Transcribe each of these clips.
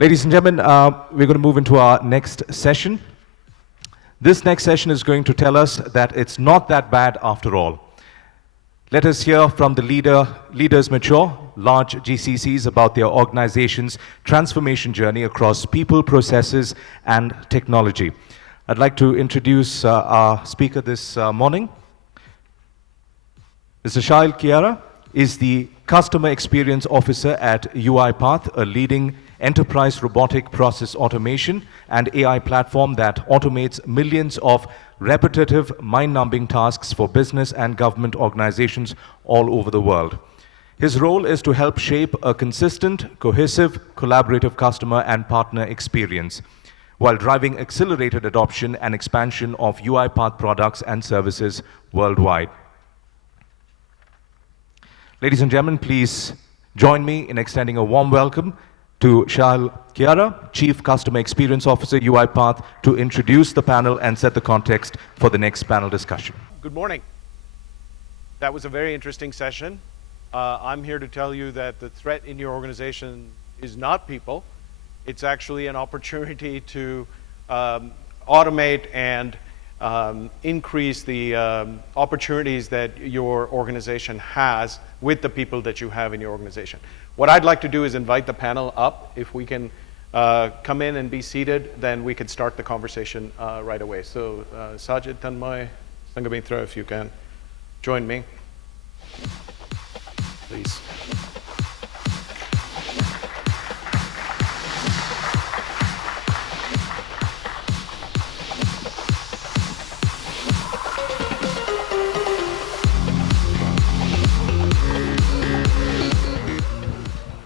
Ladies and gentlemen, we're going to move into our next session. This next session is going to tell us that it's not that bad after all. Let us hear from the leaders mature, large GCCs about their organization's transformation journey across people, processes, and technology. I'd like to introduce our speaker this morning. Mr. Shail Khiyara is the Customer Experience Officer at UiPath, a leading enterprise robotic process automation and AI platform that automates millions of repetitive, mind-numbing tasks for business and government organizations all over the world. His role is to help shape a consistent, cohesive, collaborative customer and partner experience, while driving accelerated adoption and expansion of UiPath products and services worldwide. Ladies and gentlemen, please join me in extending a warm welcome to Shail Khiyara, Chief Customer Experience Officer, UiPath, to introduce the panel and set the context for the next panel discussion. Good morning. That was a very interesting session. I'm here to tell you that the threat in your organization is not people. It's actually an opportunity to automate and increase the opportunities that your organization has with the people that you have in your organization. What I'd like to do is invite the panel up. If we can come in and be seated, then we could start the conversation right away. So Sajid, Tanmay, Sanghamitra, if you can join me, please.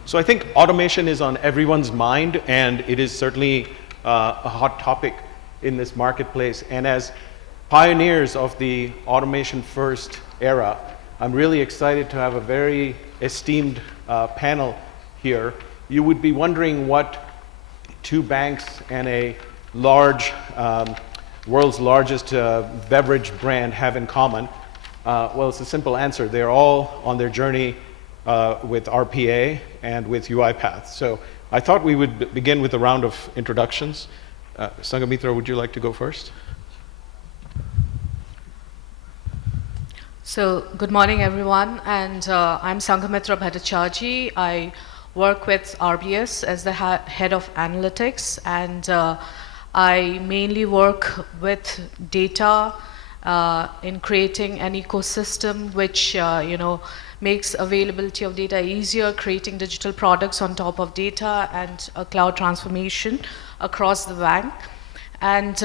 So I think automation is on everyone's mind, and it is certainly a hot topic in this marketplace. And as pioneers of the automation first era, I'm really excited to have a very esteemed panel here. You would be wondering what two banks and a large, world's largest beverage brand have in common. Well, it's a simple answer. They're all on their journey with RPA and with UiPath. So I thought we would begin with a round of introductions. Sanghamitra, would you like to go first? So good morning, everyone. And I'm Sanghamitra Bhattacharjee. I work with RBS as the head of analytics. And I mainly work with data in creating an ecosystem which, makes availability of data easier, creating digital products on top of data, and a cloud transformation across the bank. And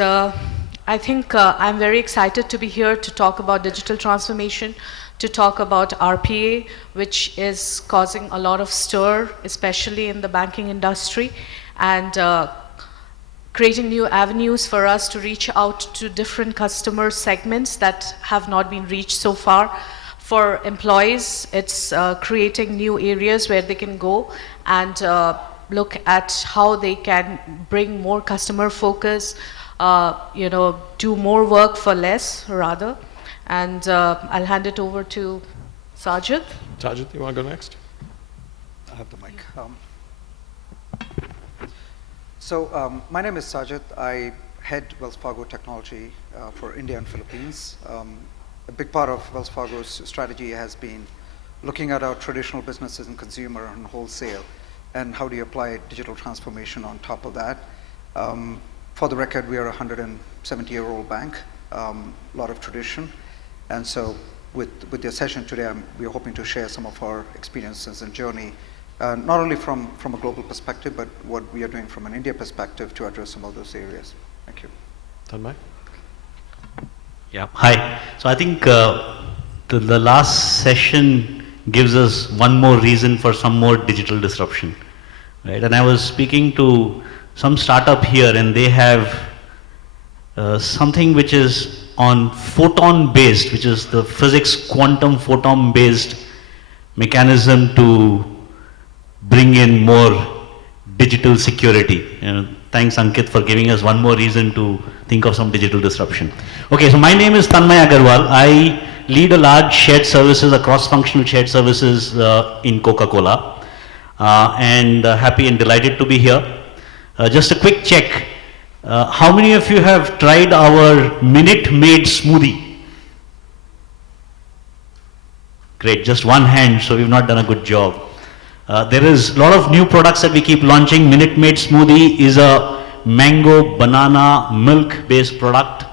I think I'm very excited to be here to talk about digital transformation, to talk about RPA, which is causing a lot of stir, especially in the banking industry, and creating new avenues for us to reach out to different customer segments that have not been reached so far. For employees, it's creating new areas where they can go and look at how they can bring more customer focus, do more work for less, rather. And I'll hand it over to Sajid. Sajid, you want to go next? I have the mic. My name is Sajid. I head Wells Fargo Technology for India and Philippines. A big part of Wells Fargo's strategy has been looking at our traditional businesses and consumer and wholesale, and how do you apply digital transformation on top of that. For the record, we are a 170-year-old bank, a lot of tradition. And so with your session today, we're hoping to share some of our experiences and journey, not only from a global perspective, but what we are doing from an India perspective to address some of those areas. Thank you. Tanmay? Yeah, hi. So I think the last session gives us one more reason for some more digital disruption, right? And I was speaking to some startup here, and they have something which is on photon based, which is the physics quantum photon based mechanism to bring in more digital security. Thanks, Ankit, for giving us one more reason to think of some digital disruption. Okay, so my name is Tanmay Agarwal. I lead a large shared services, a cross-functional shared services in Coca-cola, and happy and delighted to be here. Just a quick check. How many of you have tried our Minute Maid smoothie? Great, just one hand, so we've not done a good job. There is a lot of new products that we keep launching. Minute Maid smoothie is a mango, banana, milk-based product.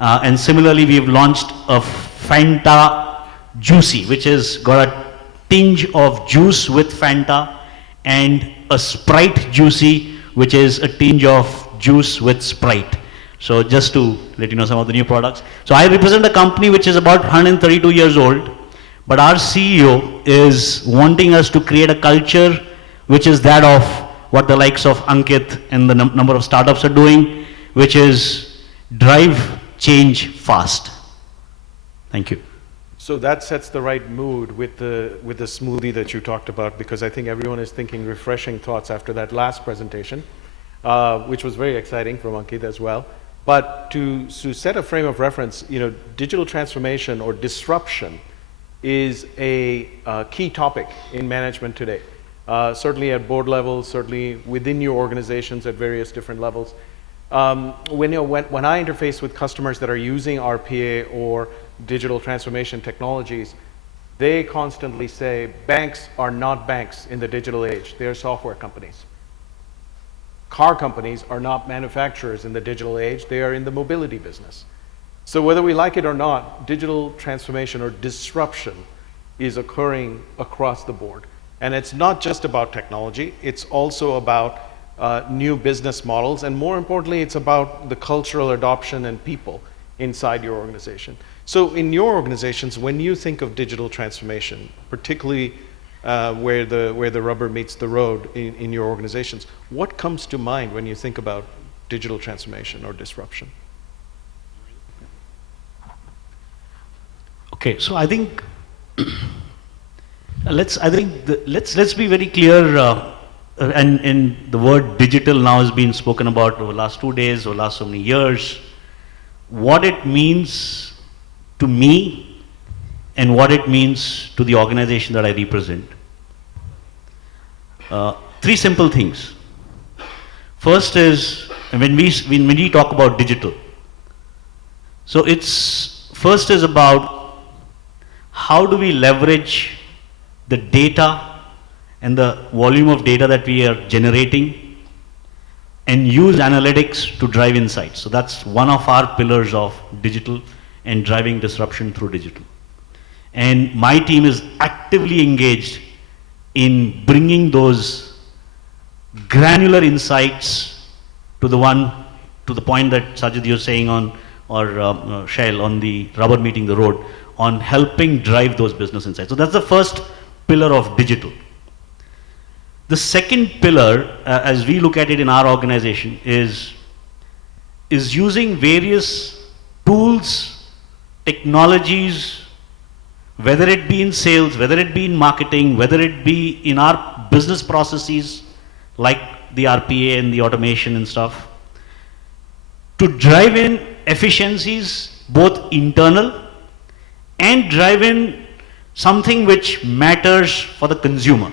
And similarly, we've launched a Fanta Juicy, which has got a tinge of juice with Fanta, and a Sprite Juicy, which is a tinge of juice with Sprite. So just to let you know some of the new products. So I represent a company which is about 132 years old, but our CEO is wanting us to create a culture which is that of what the likes of Ankit and the number of startups are doing, which is drive change fast. Thank you. So that sets the right mood with the smoothie that you talked about, because I think everyone is thinking refreshing thoughts after that last presentation, which was very exciting from Ankit as well. But to set a frame of reference, digital transformation or disruption is a key topic in management today. Certainly at board level, certainly within your organizations at various different levels. When I interface with customers that are using RPA or digital transformation technologies, they constantly say banks are not banks in the digital age. They are software companies. Car companies are not manufacturers in the digital age. They are in the mobility business. So whether we like it or not, digital transformation or disruption is occurring across the board. And it's not just about technology, it's also about new business models, and more importantly, it's about the cultural adoption and people inside your organization. So in your organizations, when you think of digital transformation, particularly where the rubber meets the road in your organizations, what comes to mind when you think about digital transformation or disruption? Okay, so I think let's be very clear. And the word digital now has been spoken about over the last 2 days, over the last so many years. What it means to me and what it means to the organization that I represent. 3 simple things. First is when we talk about digital. So first is about how do we leverage the data and the volume of data that we are generating and use analytics to drive insights. So that's one of our pillars of digital and driving disruption through digital. And my team is actively engaged in bringing those granular insights to the point that Sajid you're saying on, or Shail on the rubber meeting the road, on helping drive those business insights. So that's the first pillar of digital. The second pillar, as we look at it in our organization, is using various tools, technologies, whether it be in sales, whether it be in marketing, whether it be in our business processes, like the RPA and the automation and stuff, to drive in efficiencies, both internal and drive in something which matters for the consumer.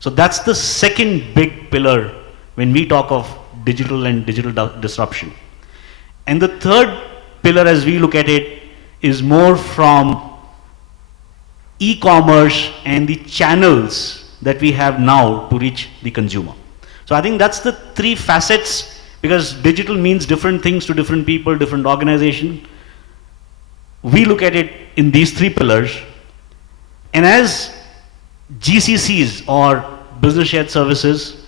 So that's the second big pillar when we talk of digital and digital disruption. And the third pillar, as we look at it, is more from e-commerce and the channels that we have now to reach the consumer. So I think that's the 3 facets, because digital means different things to different people, different organizations. We look at it in these 3 pillars, and as GCCs or business shared services,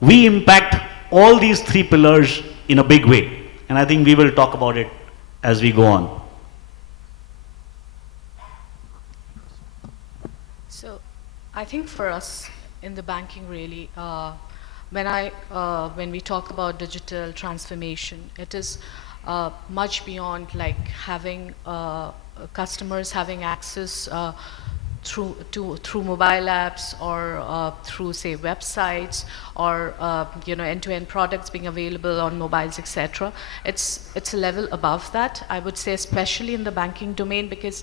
we impact all these 3 pillars in a big way. And I think we will talk about it as we go on. So I think for us in the banking really, when we talk about digital transformation, it is much beyond like having customers having access through mobile apps or through, say, websites, or end-to-end products being available on mobiles, etc. It's a level above that, I would say, especially in the banking domain, because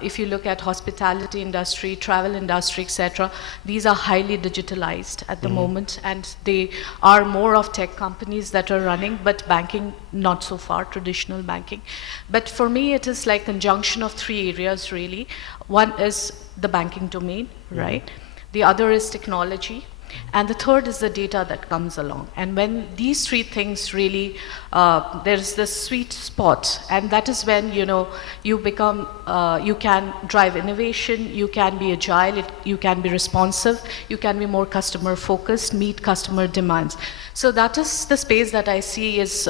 if you look at hospitality industry, travel industry, etc., these are highly digitalized at the moment, and they are more of tech companies that are running, but banking not so far, traditional banking. But for me, it is like conjunction of three areas really. One is the banking domain, right? The other is technology, and the third is the data that comes along. And when these three things really, there's this sweet spot, and that is when you become, you can drive innovation, you can be agile, you can be responsive, you can be more customer focused, meet customer demands. So that is the space that I see is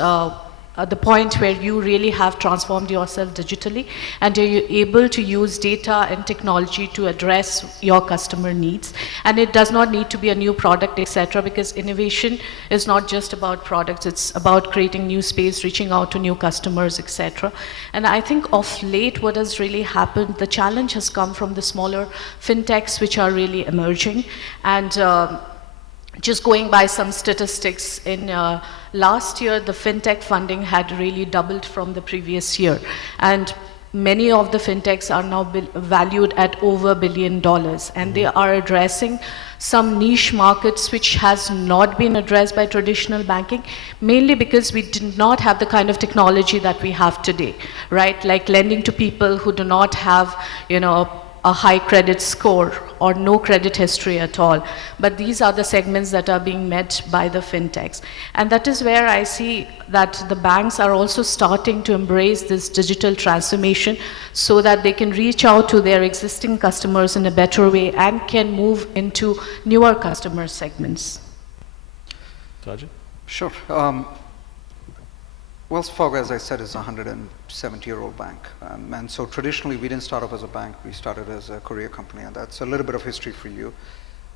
the point where you really have transformed yourself digitally, and you're able to use data and technology to address your customer needs. And it does not need to be a new product, etc., because innovation is not just about products, it's about creating new space, reaching out to new customers, etc. And I think of late what has really happened, the challenge has come from the smaller fintechs which are really emerging. And just going by some statistics, in last year, the fintech funding had really doubled from the previous year. And many of the fintechs are now valued at over $1 billion. And they are addressing some niche markets which has not been addressed by traditional banking, mainly because we did not have the kind of technology that we have today, right? Like lending to people who do not have, a high credit score or no credit history at all. But these are the segments that are being met by the fintechs. And that is where I see that the banks are also starting to embrace this digital transformation so that they can reach out to their existing customers in a better way and can move into newer customer segments. Sajid? Sure. Wells Fargo, as I said, is a 170-year-old bank. And so traditionally, we didn't start off as a bank. We started as a courier company, and that's a little bit of history for you.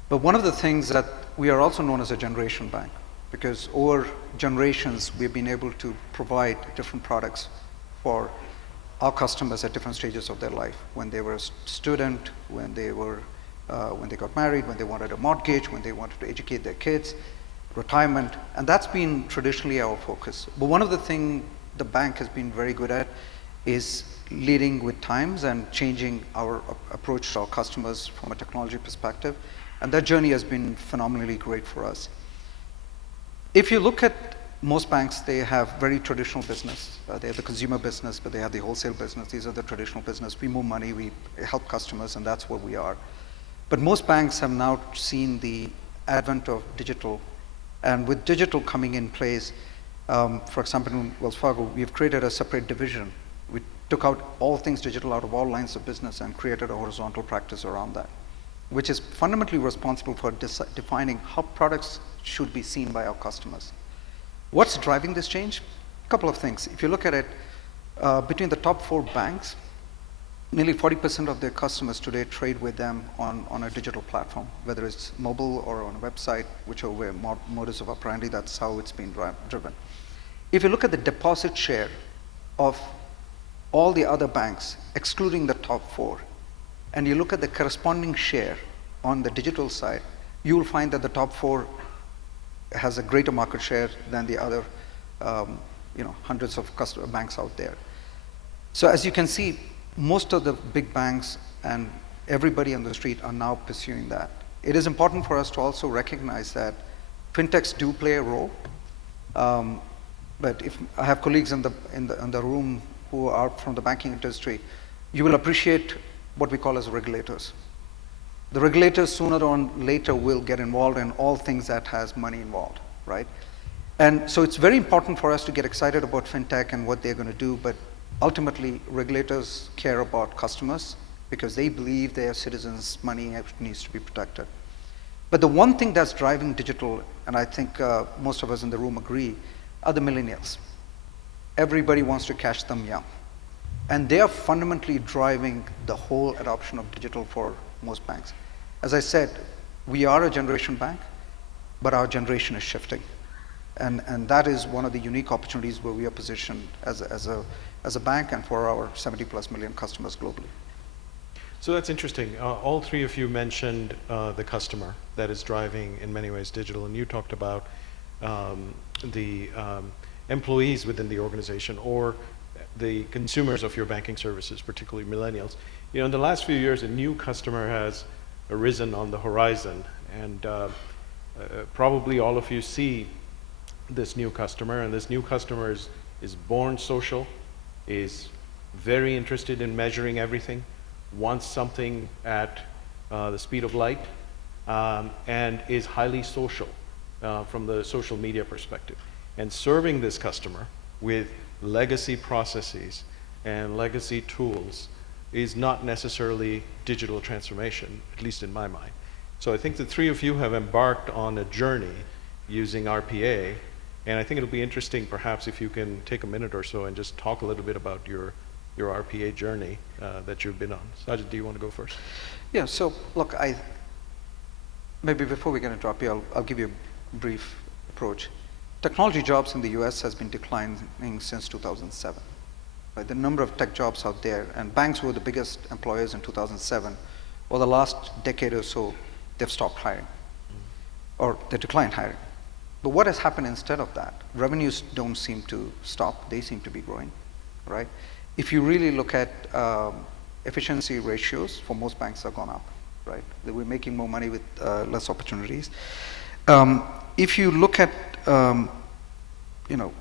But one of the things that we are also known as a generation bank, because over generations, we've been able to provide different products for our customers at different stages of their life. When they were a student, when they got married, when they wanted a mortgage, when they wanted to educate their kids, retirement, and that's been traditionally our focus. But one of the things the bank has been very good at is leading with times and changing our approach to our customers from a technology perspective, and that journey has been phenomenally great for us. If you look at most banks, they have very traditional business. They have the consumer business, but they have the wholesale business. These are the traditional business. We move money, we help customers, and that's what we are. But most banks have now seen the advent of digital. And with digital coming in place, for example, in Wells Fargo, we've created a separate division. We took out all things digital out of all lines of business and created a horizontal practice around that, which is fundamentally responsible for defining how products should be seen by our customers. What's driving this change? A couple of things. If you look at it, between the top 4 banks, nearly 40% of their customers today trade with them on a digital platform, whether it's mobile or on a website, whichever way, modus of operandi, that's how it's been driven. If you look at the deposit share of all the other banks, excluding the top 4, and you look at the corresponding share on the digital side, you will find that the top 4 has a greater market share than the other hundreds of banks out there. So as you can see, most of the big banks and everybody on the street are now pursuing that. It is important for us to also recognize that fintechs do play a role. But if I have colleagues in the room who are from the banking industry, you will appreciate what we call as regulators. The regulators sooner or later will get involved in all things that has money involved, right? And so it's very important for us to get excited about fintech and what they're going to do, but ultimately, regulators care about customers because they believe their citizens' money needs to be protected. But the one thing that's driving digital, and I think most of us in the room agree, are the millennials. Everybody wants to catch them young. And they are fundamentally driving the whole adoption of digital for most banks. As I said, we are a generation bank, but our generation is shifting. And that is one of the unique opportunities where we are positioned as a bank and for our 70+ million customers globally. So that's interesting. All three of you mentioned the customer that is driving, in many ways, digital, and you talked about the employees within the organization or the consumers of your banking services, particularly millennials. You know, in the last few years, a new customer has arisen on the horizon, and probably all of you see this new customer, and this new customer is born social, is very interested in measuring everything, wants something at the speed of light, and is highly social from the social media perspective. And serving this customer with legacy processes and legacy tools is not necessarily digital transformation, at least in my mind. So I think the three of you have embarked on a journey using RPA, and I think it'll be interesting perhaps if you can take a minute or so and just talk a little bit about your RPA journey that you've been on. Sajid, do you want to go first? Yeah, so look, maybe before we get into RPA, I'll give you a brief approach. Technology jobs in the US has been declining since 2007. Right? The number of tech jobs out there, and banks were the biggest employers in 2007. Over the last decade or so, they've stopped hiring, or they declined hiring. But what has happened instead of that? Revenues don't seem to stop, they seem to be growing, right? If you really look at efficiency ratios, for most banks have gone up, right? We're making more money with less opportunities. If you look at you know,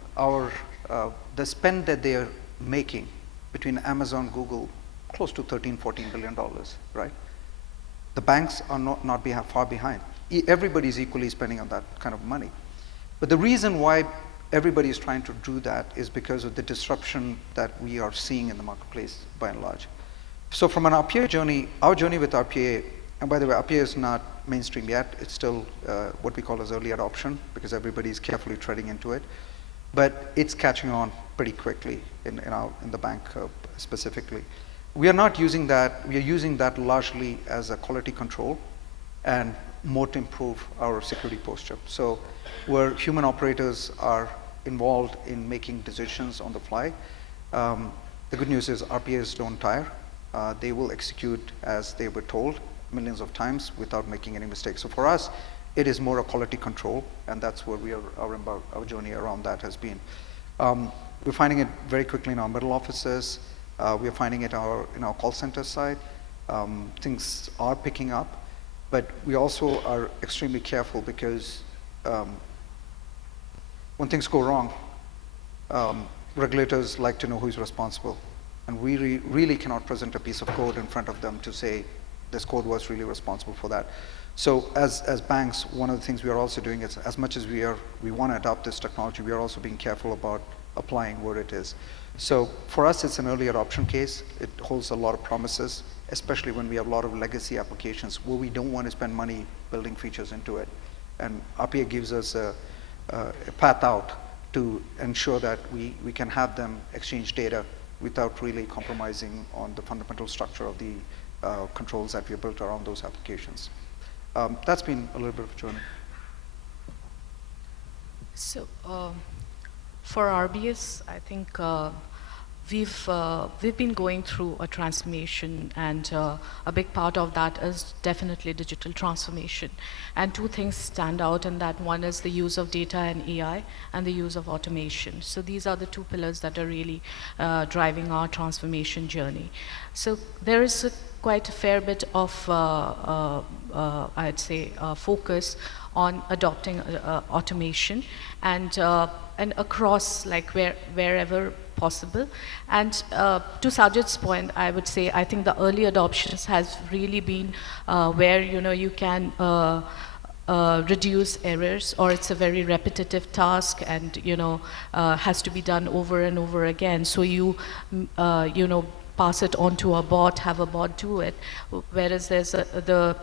the spend that they are making between Amazon, Google, close to $13–14 billion, right? The banks are not far behind. Everybody's equally spending on that kind of money. But the reason why everybody is trying to do that is because of the disruption that we are seeing in the marketplace by and large. So from an RPA journey, our journey with RPA, and by the way, RPA is not mainstream yet. It's still what we call as early adoption because everybody is carefully treading into it. But it's catching on pretty quickly in the bank specifically. We are not using that. We are using that largely as a quality control and more to improve our security posture. So where human operators are involved in making decisions on the fly, the good news is RPAs don't tire. They will execute as they were told millions of times without making any mistakes. So for us, it is more a quality control, and that's where our journey around that has been. We're finding it very quickly in our middle offices. We are finding it in our call center side. Things are picking up, but we also are extremely careful because when things go wrong, regulators like to know who's responsible. And we really cannot present a piece of code in front of them to say, this code was really responsible for that. So as banks, one of the things we are also doing is, as much as we want to adopt this technology, we are also being careful about applying where it is. So for us, it's an early adoption case. It holds a lot of promises, especially when we have a lot of legacy applications where we don't want to spend money building features into it. And RPA gives us a path out to ensure that we can have them exchange data without really compromising on the fundamental structure of the controls that we have built around those applications. That's been a little bit of a journey. So for RBS, I think we've been going through a transformation, and a big part of that is definitely digital transformation. And two things stand out in that. One is the use of data and AI, and the use of automation. So these are the two pillars that are really driving our transformation journey. So there is quite a fair bit of, I'd say, focus on adopting automation and across, like, wherever possible. And to Sajid's point, I would say I think the early adoptions has really been where you can reduce errors, or it's a very repetitive task and has to be done over and over again. So you pass it on to a bot, have a bot do it. Whereas there's the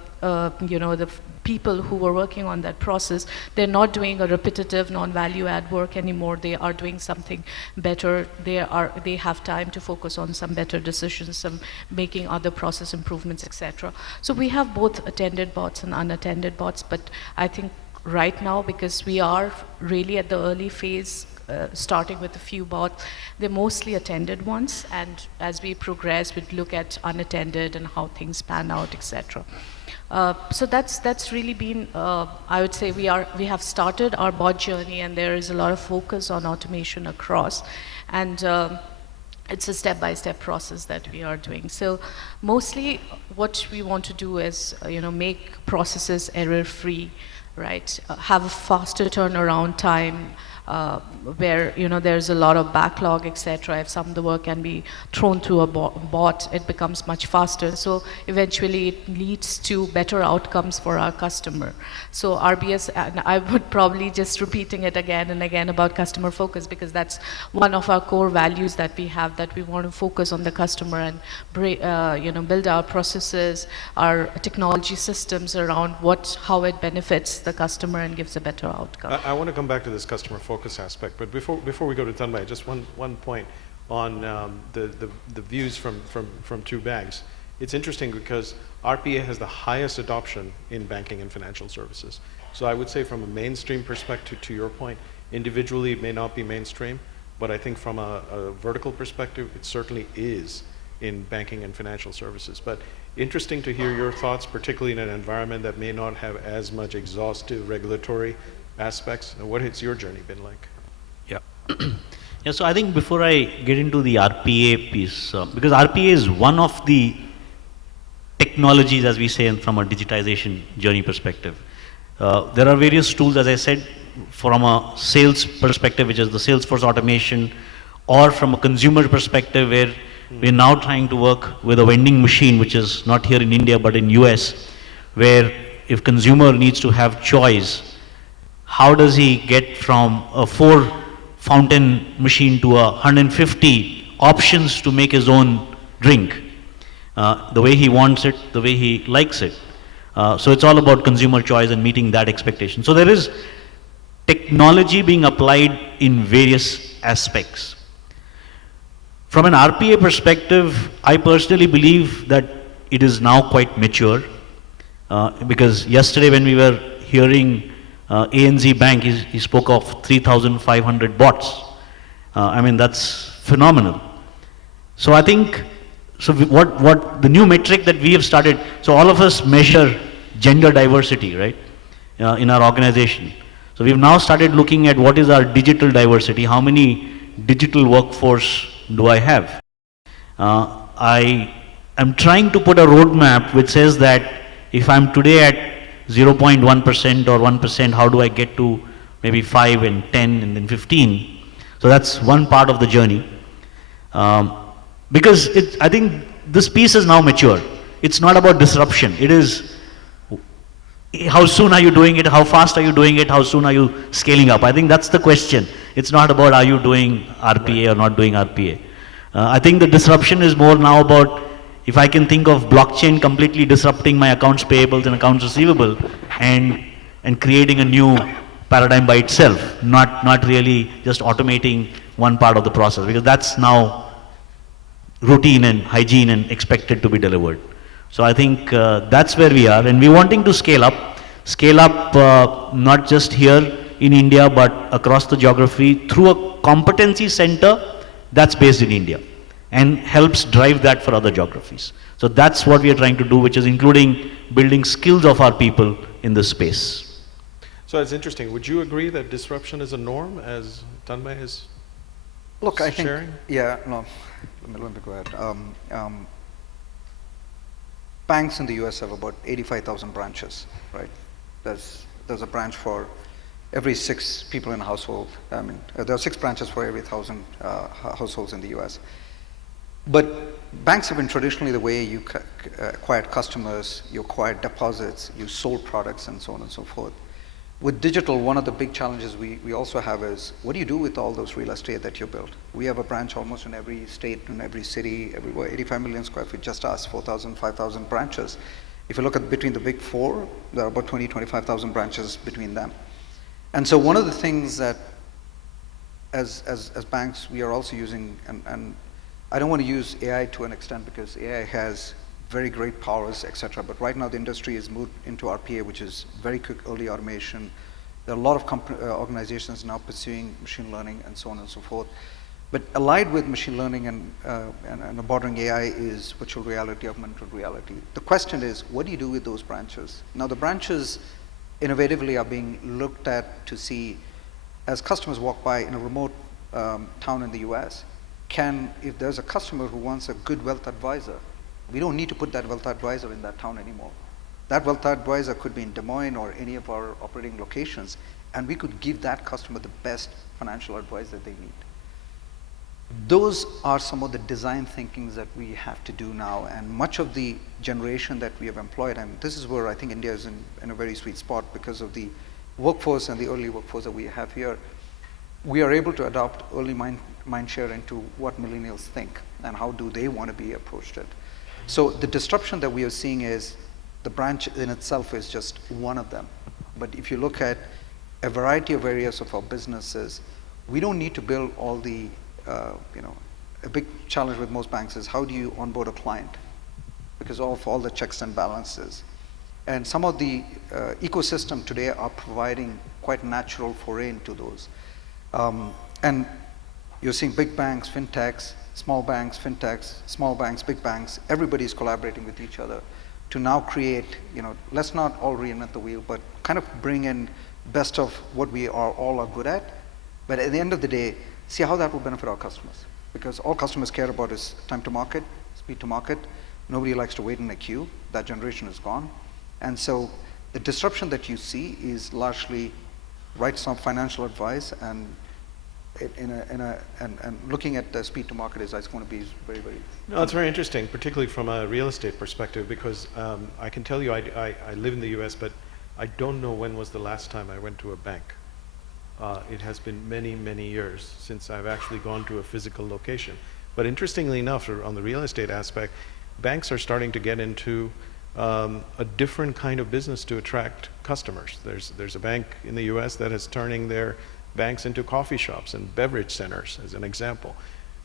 people who were working on that process, they're not doing a repetitive non-value add work anymore. They are doing something better. They have time to focus on some better decisions, some making other process improvements, etc. So we have both attended bots and unattended bots, but I think right now, because we are really at the early phase starting with a few bots. They're mostly attended ones, and as we progress, we'd look at unattended and how things pan out, etc. So that's really been, I would say we have started our bot journey, and there is a lot of focus on automation across, and it's a step-by-step process that we are doing. So mostly what we want to do is, make processes error-free, right? Have a faster turnaround time, where there's a lot of backlog, etc. If some of the work can be thrown through a bot, it becomes much faster. So eventually it leads to better outcomes for our customer. So RBS, and I would probably just repeating it again and again about customer focus, because that's one of our core values that we have, that we want to focus on the customer and build our processes, our technology systems around how it benefits the customer and gives a better outcome. I want to come back to this customer focus aspect, but before we go to Tanmay, just one point on the views from two banks. It's interesting because RPA has the highest adoption in banking and financial services. So I would say from a mainstream perspective, to your point, individually it may not be mainstream, but I think from a vertical perspective, it certainly is in banking and financial services. But interesting to hear your thoughts, particularly in an environment that may not have as much exhaustive regulatory aspects. What has your journey been like? Yeah. Yeah, so I think before I get into the RPA piece, because RPA is one of the technologies, as we say, from a digitization journey perspective. There are various tools, as I said, from a sales perspective, which is the Salesforce automation, or from a consumer perspective, where we're now trying to work with a vending machine, which is not here in India, but in US, where if consumer needs to have choice, how does he get from a 4 fountain machine to 150 options to make his own drink, the way he wants it, the way he likes it. So it's all about consumer choice and meeting that expectation. So there is technology being applied in various aspects. From an RPA perspective, I personally believe that it is now quite mature, because yesterday when we were hearing ANZ Bank, he spoke of 3,500 bots. I mean, that's phenomenal. So I think, what the new metric that we have started, so all of us measure gender diversity, right, in our organization. So we've now started looking at what is our digital diversity, how many digital workforce do I have. I am trying to put a roadmap which says that if I'm today at 0.1% or 1%, how do I get to maybe 5 and 10 and then 15? So that's one part of the journey. Because I think this piece is now mature. It's not about disruption. It is how soon are you doing it, how fast are you doing it, how soon are you scaling up? I think that's the question. It's not about are you doing RPA or not doing RPA. I think the disruption is more now about, if I can think of blockchain completely disrupting my accounts payables and accounts receivable and creating a new paradigm by itself, not really just automating one part of the process, because that's now routine and hygiene and expected to be delivered. So I think that's where we are, and we're wanting to scale up not just here in India but across the geography through a competency center that's based in India and helps drive that for other geographies. So that's what we are trying to do, which is including building skills of our people in this space. So it's interesting. Would you agree that disruption is a norm, as Tanmay is Look, I sharing? think, yeah, no, let me go ahead. Banks in the US have about 85,000 branches, right? There's a branch for every 6 people in a household. I mean, there are 6 branches for every 1,000 households in the US. But banks have been traditionally the way you acquired customers, you acquired deposits, you sold products, and so on and so forth. With digital, one of the big challenges we also have is, what do you do with all those real estate that you built? We have a branch almost in every state, in every city, everywhere, 85 million square feet, just us, 4,000, 5,000 branches. If you look at between the big 4, there are about 20, 25,000 branches between them. And so one of the things that as banks we are also using, and I don't want to use AI to an extent because AI has very great powers, etc. But right now the industry is moved into RPA, which is very quick early automation, There are a lot of organizations now pursuing machine learning and so on and so forth. But allied with machine learning and bordering AI is virtual reality, augmented reality. The question is, what do you do with those branches? Now the branches innovatively are being looked at to see, as customers walk by in a remote town in the US, if there's a customer who wants a good wealth advisor, we don't need to put that wealth advisor in that town anymore. That wealth advisor could be in Des Moines or any of our operating locations, and we could give that customer the best financial advice that they need. Those are some of the design thinkings that we have to do now, and much of the generation that we have employed, and this is where I think India is in a very sweet spot because of the workforce and the early workforce that we have here. We are able to adopt early mind share into what millennials think and how do they want to be approached it. So the disruption that we are seeing is the branch in itself is just one of them. But if you look at a variety of areas of our businesses, we don't need to build all the a big challenge with most banks is how do you onboard a client because of all the checks and balances. And some of the ecosystem today are providing quite natural foray into those. And you're seeing big banks, fintechs, small banks, fintechs, small banks, big banks, everybody's collaborating with each other to now create, let's not all reinvent the wheel, but kind of bring in best of what we all are good at. But at the end of the day, see how that will benefit our customers. Because all customers care about is time to market, speed to market. Nobody likes to wait in a queue. That generation is gone. And so the disruption that you see is largely write some financial advice and looking at the speed to market is going to be very, very... No, it's very interesting, particularly from a real estate perspective, because I can tell you I live in the US, but I don't know when was the last time I went to a bank. It has been many, many years since I've actually gone to a physical location. But interestingly enough, on the real estate aspect, banks are starting to get into a different kind of business to attract customers. There's a bank in the US that is turning their banks into coffee shops and beverage centers, as an example,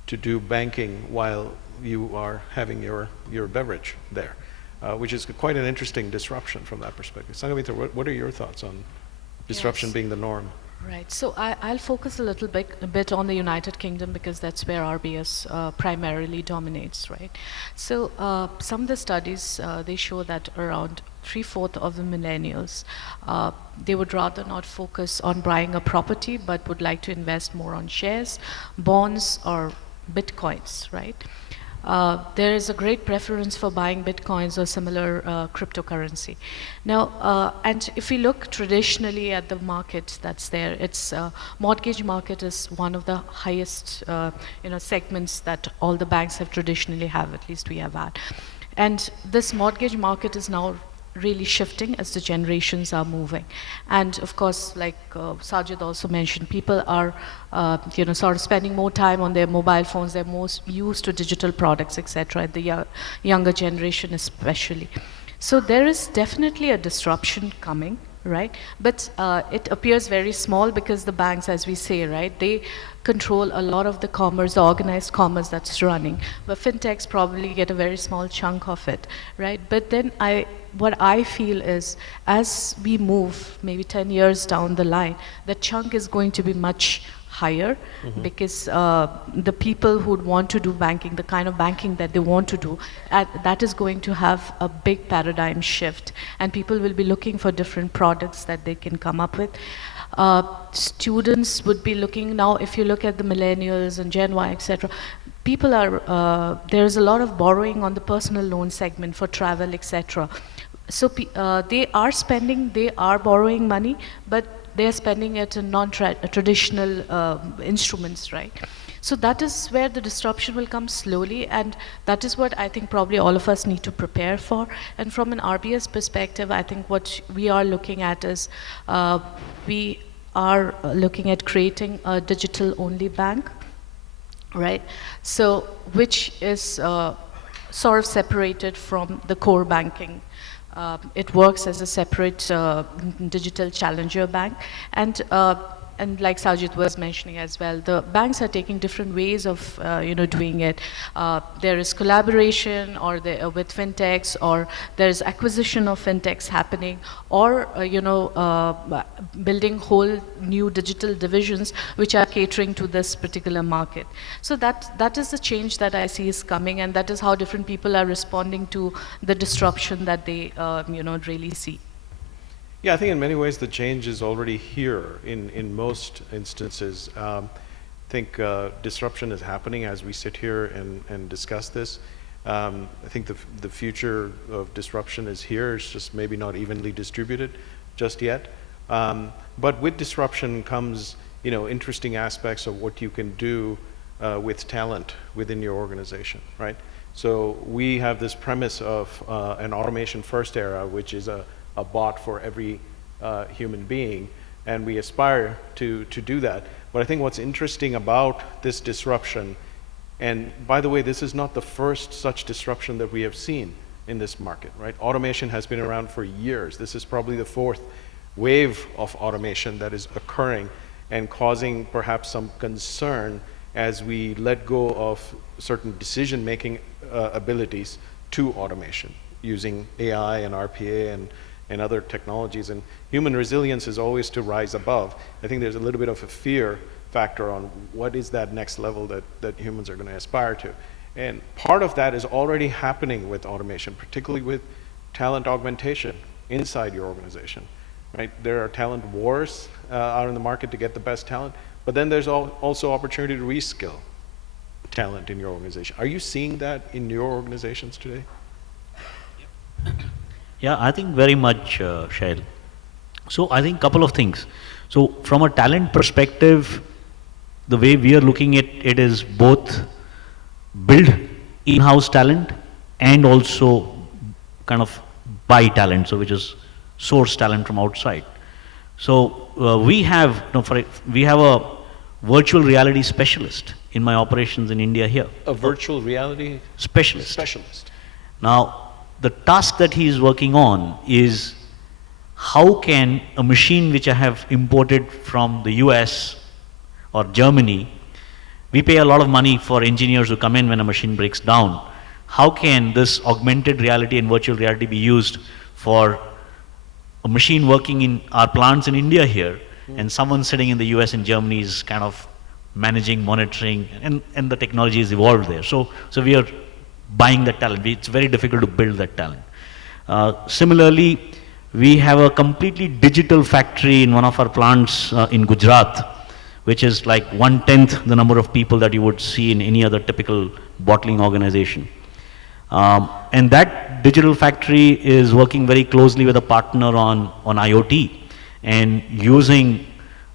to do banking while you are having your beverage there, which is quite an interesting disruption from that perspective. Sanghamitra, what are your thoughts on disruption being the norm? Right. So I'll focus a bit on the United Kingdom because that's where RBS primarily dominates, right? So some of the studies, they show that around 3/4 of the millennials, they would rather not focus on buying a property, but would like to invest more on shares, bonds, or bitcoins, right? There is a great preference for buying bitcoins or similar cryptocurrency. Now, and if we look traditionally at the market that's there, it's mortgage market is one of the highest segments that all the banks have traditionally at least we have had. And this mortgage market is now really shifting as the generations are moving. And of course, like Sajid also mentioned, people are sort of spending more time on their mobile phones, they're most used to digital products, etc., the younger generation especially. So there is definitely a disruption coming, right? But it appears very small because the banks, as we say, right, they control a lot of the commerce, the organized commerce that's running. But fintechs probably get a very small chunk of it, right? But then what I feel is as we move maybe 10 years down the line, the chunk is going to be much higher because the people who would want to do banking, the kind of banking that they want to do, that is going to have a big paradigm shift, and people will be looking for different products that they can come up with. Students would be looking now, if you look at the millennials and Gen Y, etc., people are, there's a lot of borrowing on the personal loan segment for travel, etc. So they are spending, they are borrowing money, but they're spending it in non-traditional instruments, right? So that is where the disruption will come slowly, and that is what I think probably all of us need to prepare for. And from an RBS perspective, I think what we are looking at is we are looking at creating a digital-only bank, right? So which is sort of separated from the core banking. It works as a separate digital challenger bank, and and like Sajid was mentioning as well, the banks are taking different ways of doing it. There is collaboration, or with fintechs, or there is acquisition of fintechs happening, or building whole new digital divisions which are catering to this particular market. So that is the change that I see is coming, and that is how different people are responding to the disruption that they really see. Yeah, I think in many ways the change is already here in most instances. I think disruption is happening as we sit here and discuss this. I think the future of disruption is here. It's just maybe not evenly distributed just yet. But with disruption comes interesting aspects of what you can do with talent within your organization, right? So we have this premise of an automation first era, which is a bot for every human being, and we aspire to do that. But I think what's interesting about this disruption, and by the way, this is not the first such disruption that we have seen in this market, right? Automation has been around for years. This is probably the fourth wave of automation that is occurring and causing perhaps some concern as we let go of certain decision-making abilities to automation using AI and RPA and other technologies. And human resilience is always to rise above. I think there's a little bit of a fear factor on what is that next level that humans are going to aspire to. And part of that is already happening with automation, particularly with talent augmentation inside your organization, right? There are talent wars out in the market to get the best talent, but then there's also opportunity to reskill talent in your organization. Are you seeing that in your organizations today? Yeah, I think very much, Shail. So I think couple of things. So from a talent perspective, the way we are looking at it is both build in-house talent and also kind of buy talent, so which is source talent from outside. So we have a virtual reality specialist in my operations in India here. A virtual reality specialist. Now, the task that he is working on is how can a machine which I have imported from the US or Germany, we pay a lot of money for engineers who come in when a machine breaks down. How can this augmented reality and virtual reality be used for a machine working in our plants in India here, and someone sitting in the US and Germany is kind of managing, monitoring, and the technology is evolved there. So we are buying that talent. It's very difficult to build that talent. Similarly, we have a completely digital factory in one of our plants in Gujarat, which is like 1/10 the number of people that you would see in any other typical bottling organization. And that digital factory is working very closely with a partner on IoT and using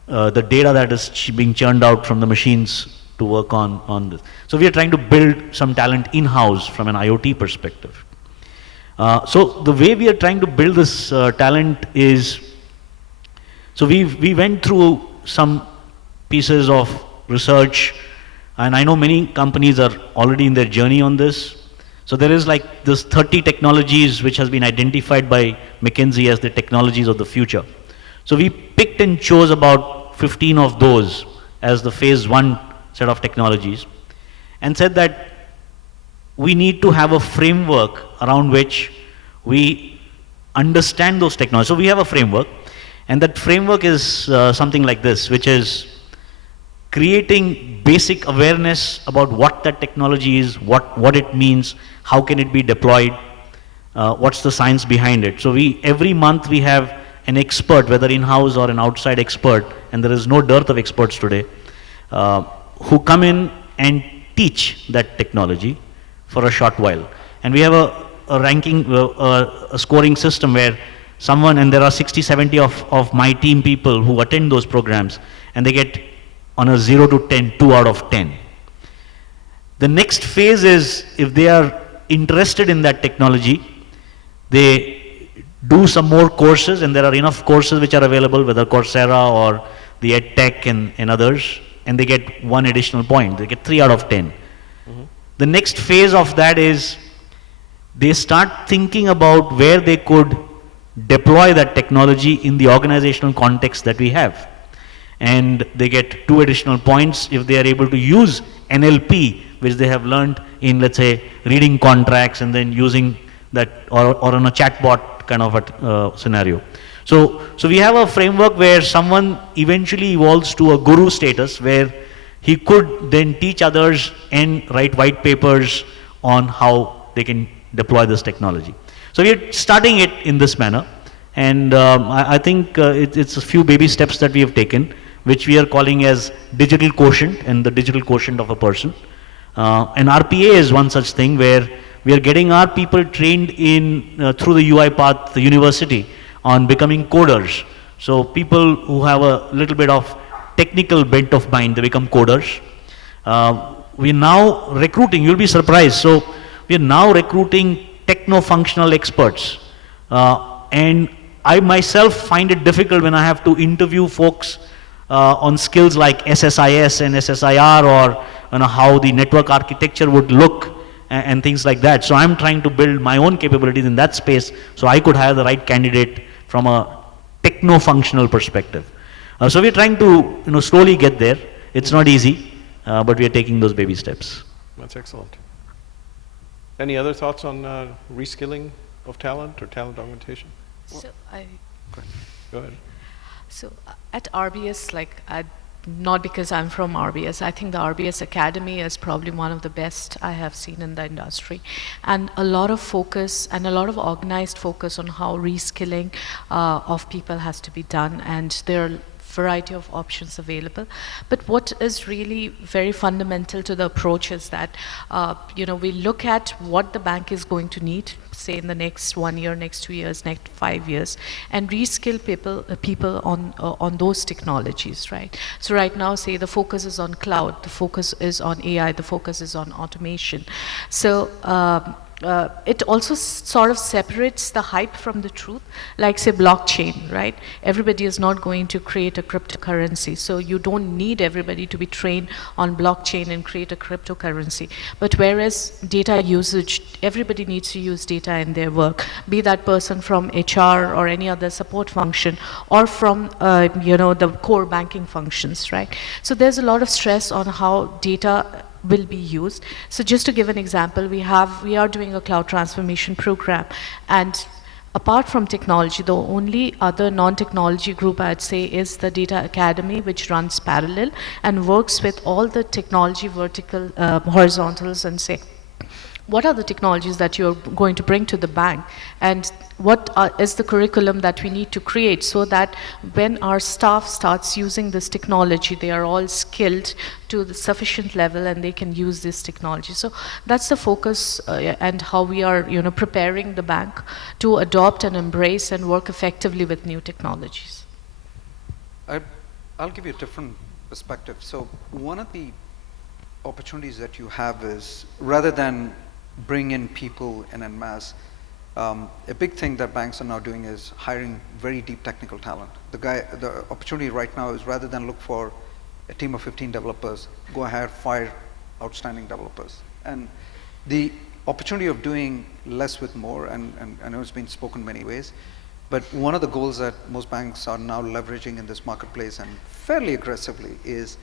the data that is being churned out from the machines to work on this. So we are trying to build some talent in-house from an IoT perspective. So the way we are trying to build this talent is, so we went through some pieces of research, and I know many companies are already in their journey on this. So there is like this 30 technologies which has been identified by McKinsey as the technologies of the future. So we picked and chose about 15 of those as the phase 1 set of technologies, and said that we need to have a framework around which we understand those technologies. So we have a framework, and that framework is something like this, which is creating basic awareness about what that technology is, what it means, how can it be deployed, what's the science behind it. So every month we have an expert, whether in-house or an outside expert, and there is no dearth of experts today, who come in and teach that technology for a short while. And we have a ranking, a scoring system where someone, and there are 60, 70 of my team people who attend those programs, and they get on a 0 to 10, 2 out of 10. The next phase is, if they are interested in that technology, they do some more courses, and there are enough courses which are available, whether Coursera or the EdTech and others, and they get 1 additional point. They get 3 out of 10. Mm-hmm. The next phase of that is they start thinking about where they could deploy that technology in the organizational context that we have. and they get 2 additional points if they are able to use NLP, which they have learned in, let's say, reading contracts and then using that, or on a chatbot kind of a scenario. So we have a framework where someone eventually evolves to a guru status, where he could then teach others and write white papers on how they can deploy this technology. So we are starting it in this manner, and I think it's a few baby steps that we have taken, which we are calling as digital quotient, and the digital quotient of a person. And RPA is one such thing, where we are getting our people trained in through the UiPath university on becoming coders. So people who have a little bit of technical bent of mind, they become coders. We are now recruiting, you'll be surprised, so we are now recruiting techno-functional experts. And I myself find it difficult when I have to interview folks on skills like SSIS and SSIR, or how the network architecture would look and things like that. So I'm trying to build my own capabilities in that space so I could hire the right candidate from a techno-functional perspective. So we're trying to slowly get there. It's not easy, but we are taking those baby steps. That's excellent. Any other thoughts on reskilling of talent or talent augmentation? So Go ahead. So at RBS, not because I'm from RBS, I think the RBS Academy is probably one of the best I have seen in the industry, and a lot of focus and a lot of organized focus on how reskilling of people has to be done, and there are variety of options available. But what is really very fundamental to the approach is that we look at what the bank is going to need, say in the next 1 year, next 2 years, next 5 years, and reskill people on those technologies, right? So right now, say the focus is on cloud, the focus is on AI, the focus is on automation. So it also sort of separates the hype from the truth, like say blockchain, right? Everybody is not going to create a cryptocurrency, so you don't need everybody to be trained on blockchain and create a cryptocurrency. But whereas data usage, everybody needs to use data in their work, be that person from HR or any other support function, or from the core banking functions, right? So there's a lot of stress on how data will be used. So just to give an example, we are doing a cloud transformation program, and apart from technology, the only other non-technology group I'd say is the Data Academy, which runs parallel and works with all the technology vertical horizontals, and say, what are the technologies that you're going to bring to the bank, and what is the curriculum that we need to create so that when our staff starts using this technology, they are all skilled to the sufficient level and they can use this technology. So that's the focus and how we are preparing the bank to adopt and embrace and work effectively with new technologies. I'll give you a different perspective. So one of the opportunities that you have is, rather than bring in people in en masse, a big thing that banks are now doing is hiring very deep technical talent. The opportunity right now is, rather than look for a team of 15 developers, go ahead, fire outstanding developers. And the opportunity of doing less with more, and I know it's been spoken many ways, but one of the goals that most banks are now leveraging in this marketplace, and fairly aggressively, is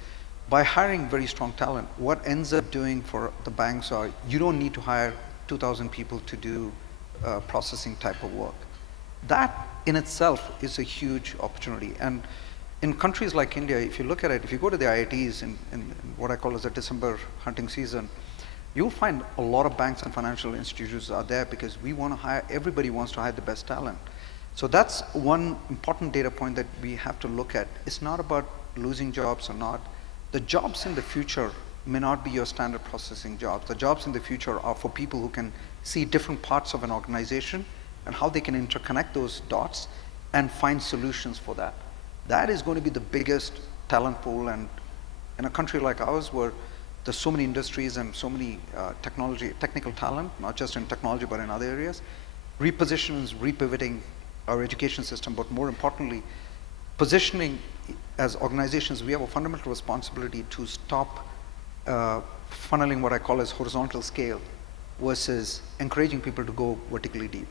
by hiring very strong talent. What ends up doing for the banks are, you don't need to hire 2,000 people to do processing type of work. That in itself is a huge opportunity. And in countries like India, if you look at it, if you go to the IITs in what I call as a December hunting season, you'll find a lot of banks and financial institutions are there because we want to hire, everybody wants to hire the best talent. So that's one important data point that we have to look at. It's not about losing jobs or not. The jobs in the future may not be your standard processing jobs. The jobs in the future are for people who can see different parts of an organization and how they can interconnect those dots and find solutions for that. That is going to be the biggest talent pool. And in a country like ours, where there's so many industries and so many technical talent, not just in technology but in other areas, repositioning, repivoting our education system, but more importantly, positioning as organizations, we have a fundamental responsibility to stop funneling what I call as horizontal scale versus encouraging people to go vertically deep.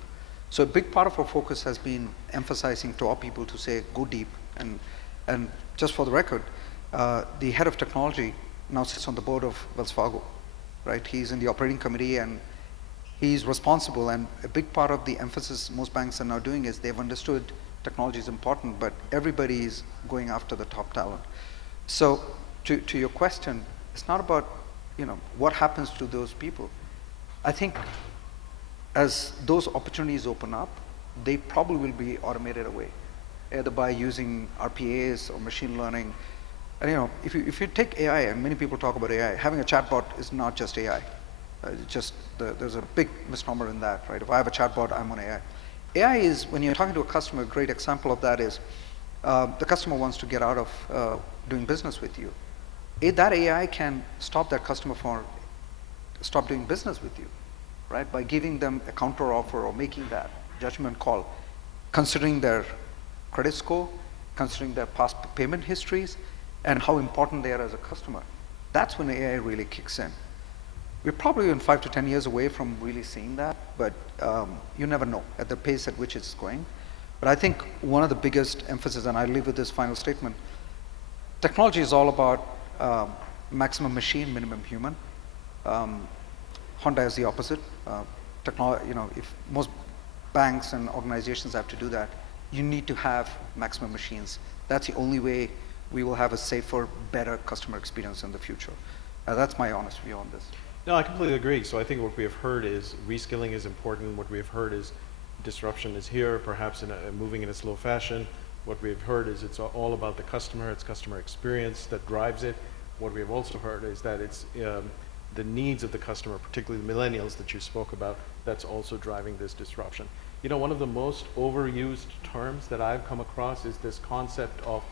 So a big part of our focus has been emphasizing to our people to say, go deep. And just for the record, the head of technology now sits on the board of Wells Fargo, right? He's in the operating committee and he's responsible, and a big part of the emphasis most banks are now doing is they've understood technology is important, but everybody is going after the top talent. So to your question, it's not about what happens to those people. I think as those opportunities open up, they probably will be automated away, either by using RPAs or machine learning. And if you take AI, and many people talk about AI, having a chatbot is not just AI. There's a big misnomer in that, right? If I have a chatbot, I'm on AI. AI is, when you're talking to a customer, a great example of that is the customer wants to get out of doing business with you. That AI can stop that customer from stop doing business with you, right? By giving them a counter offer or making that judgment call, considering their credit score, considering their past payment histories, and how important they are as a customer. That's when AI really kicks in. We're probably in 5 to 10 years away from really seeing that, but you never know at the pace at which it's going. But I think one of the biggest emphasis, and I leave with this final statement, technology is all about maximum machine, minimum human. Honda is the opposite. If most banks and organizations have to do that, you need to have maximum machines. That's the only way we will have a safer, better customer experience in the future. That's my honest view on this. No, I completely agree. So I think what we have heard is reskilling is important. What we have heard is disruption is here, perhaps moving in a slow fashion. What we have heard is it's all about the customer, it's customer experience that drives it. What we have also heard is that it's the needs of the customer, particularly the millennials that you spoke about, that's also driving this disruption. One of the most overused terms that I've come across is this concept of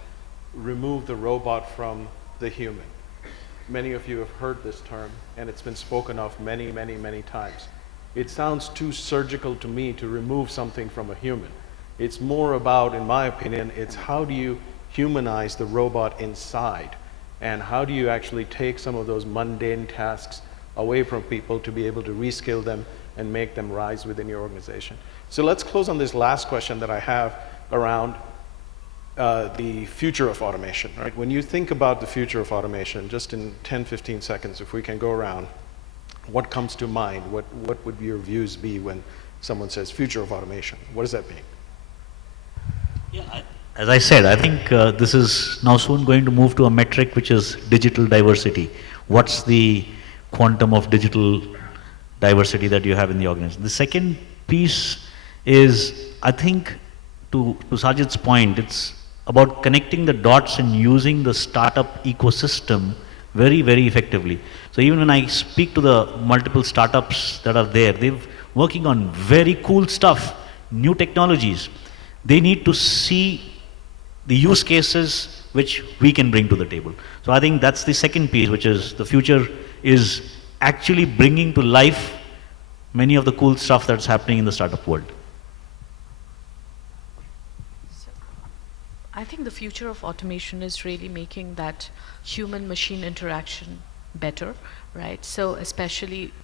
remove the robot from the human. Many of you have heard this term, and it's been spoken of many, many, many times. It sounds too surgical to me to remove something from a human. It's more about, in my opinion, it's how do you humanize the robot inside, and how do you actually take some of those mundane tasks away from people to be able to reskill them and make them rise within your organization. So let's close on this last question that I have around the future of automation, right? When you think about the future of automation, just in 10, 15 seconds, if we can go around, what comes to mind? What would your views be when someone says future of automation? What does that mean? Yeah, as I said, I think this is now soon going to move to a metric which is digital diversity. What's the quantum of digital diversity that you have in the organization? The second piece is, I think, to Sajid's point, it's about connecting the dots and using the startup ecosystem very, very effectively. So even when I speak to the multiple startups that are there, they're working on very cool stuff, new technologies. They need to see the use cases which we can bring to the table. So I think that's the second piece, which is the future is actually bringing to life many of the cool stuff that's happening in the startup world. I think the future of automation is really making that human-machine interaction better, right? So especially,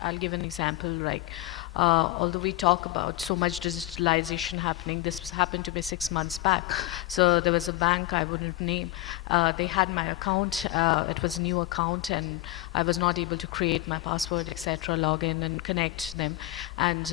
I'll give an example, like, although we talk about so much digitalization happening, this happened to me 6 months back. So there was a bank I wouldn't name. They had my account. It was a new account, and I was not able to create my password, etc., log in and connect them. And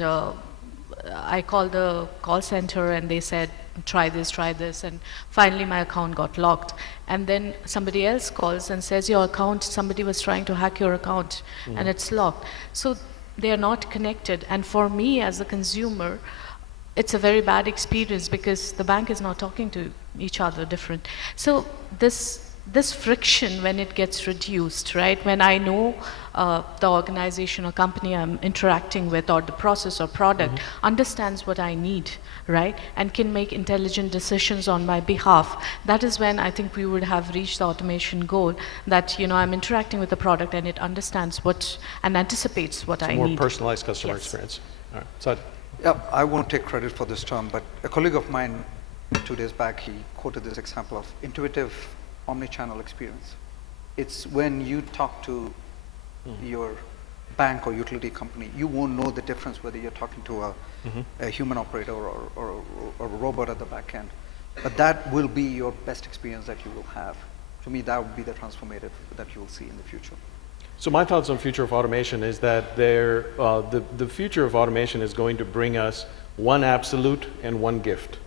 I called the call center, and they said, try this, and finally my account got locked. And then somebody else calls and says, your account, somebody was trying to hack your account, and it's locked. So they are not connected. And for me as a consumer, it's a very bad experience because the bank is not talking to each other different. So this friction, when it gets reduced, right? When I know the organization or company I'm interacting with, or the process or product understands what I need, right? And can make intelligent decisions on my behalf. That is when I think we would have reached the automation goal, that I'm interacting with the product and it understands what and anticipates what I need. More personalized customer experience. All right, Sajid. Yeah, I won't take credit for this term, but a colleague of mine 2 days back, he quoted this example of intuitive omni-channel experience. It's when you talk to your bank or utility company, you won't know the difference whether you're talking to a human operator or a robot at the back end. but that will be your best experience that you will have. To me, that would be the transformative that you will see in the future. So my thoughts on future of automation is that the future of automation is going to bring us one absolute and one gift.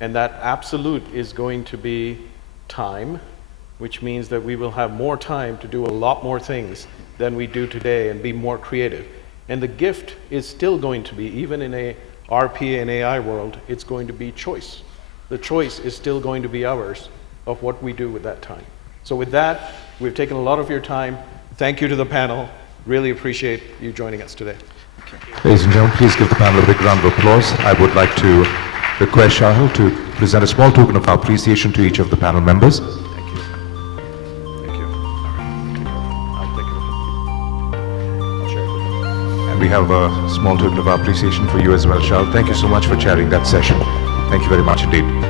And that absolute is going to be time, which means that we will have more time to do a lot more things than we do today and be more creative. And the gift is still going to be, even in a RPA and AI world, it's going to be choice. The choice is still going to be ours of what we do with that time. So with that, we've taken a lot of your time. Thank you to the panel. Really appreciate you joining us today. Ladies and gentlemen, please give the panel a big round of applause. I would like to request Shail to present a small token of appreciation to each of the panel members. Thank you. Thank you. I'll take it. I'll share it with them. And we have a small token of appreciation for you as well, Shail. Thank you so much for chairing that session. Thank you very much indeed.